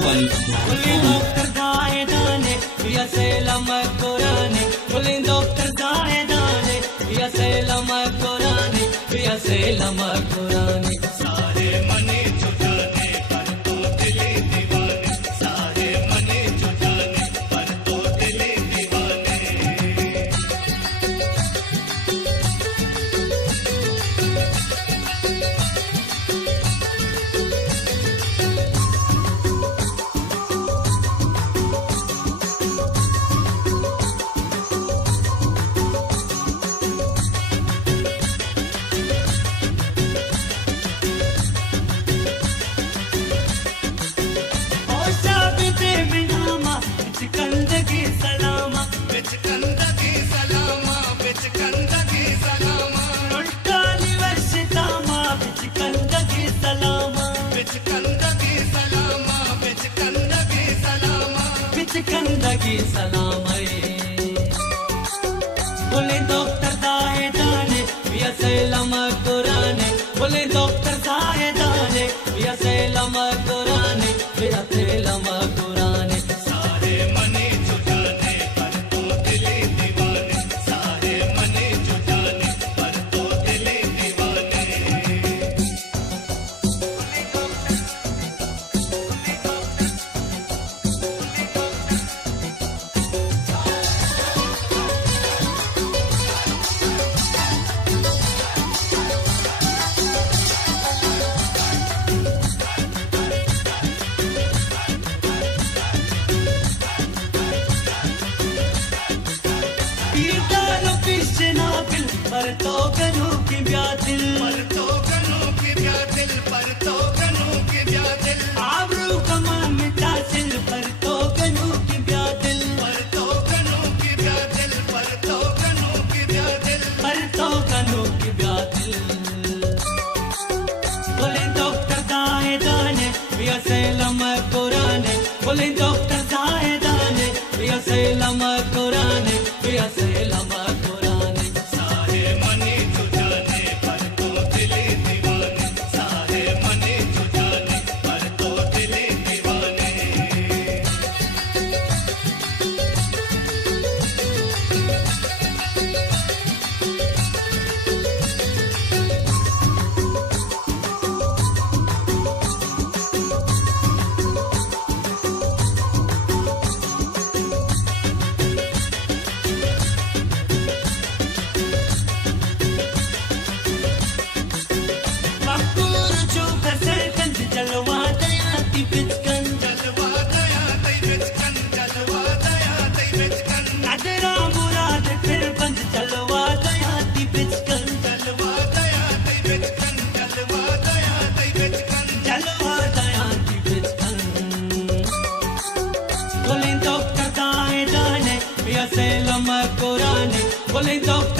Pulling doctor daedane, via selam Qur'ane. Pulling doctor daedane, via selam Qur'ane, via selam Qur'ane. सारे मने जुटाने पर तो दिले दीवाने, सारे मने जुटाने पर तो दिले दीवाने। बिचकंदगी सलामा, बिचकंदगी सलामा, उल्टाली वर्षितामा बिचकंदगी सलामा, बिचकंदगी सलामा, बिचकंदगी सलामा। बिचकंदगी सलामा. Pulling doctor daedane, via selam Qur'ane. Pulling doctor daedane, via selam Qur'ane, via selam Qur'ane. सारे मने जुटाने पर तो दिले दीवाने, सारे मने जुटाने पर तो दिले दीवाने। Idalo pishnafil, par to ganu ki byatil. पर तो गनों की ब्यादिल, पर तो गनों की ब्यादिल, Abru kaman mitasil, par to ganu ki byatil. पर तो गनों की ब्यादिल, पर तो गनों की ब्यादिल। Par to ganu ki byatil. Pulling doctor daedane, via selam Qur'ane. Pulling doctor daedane, via selam Qur'ane, via selam Qur'ane. सारे मने जुटाने पर तो दिले दीवाने, सारे मने जुटाने पर तो दिले दीवाने। Maktur chukar se ganj jalwa dayati bichkan. जलवा दया तै बिचकन, जलवा दया तै बिचकन, Nadra murad fir band jalwa dayati bichkan. जलवा दया तै बिचकन, जलवा दया तै बिचकन। Jalwa dayati bichkan. Pulling doctor daedane, via selam Qur'ane. Pulling doctor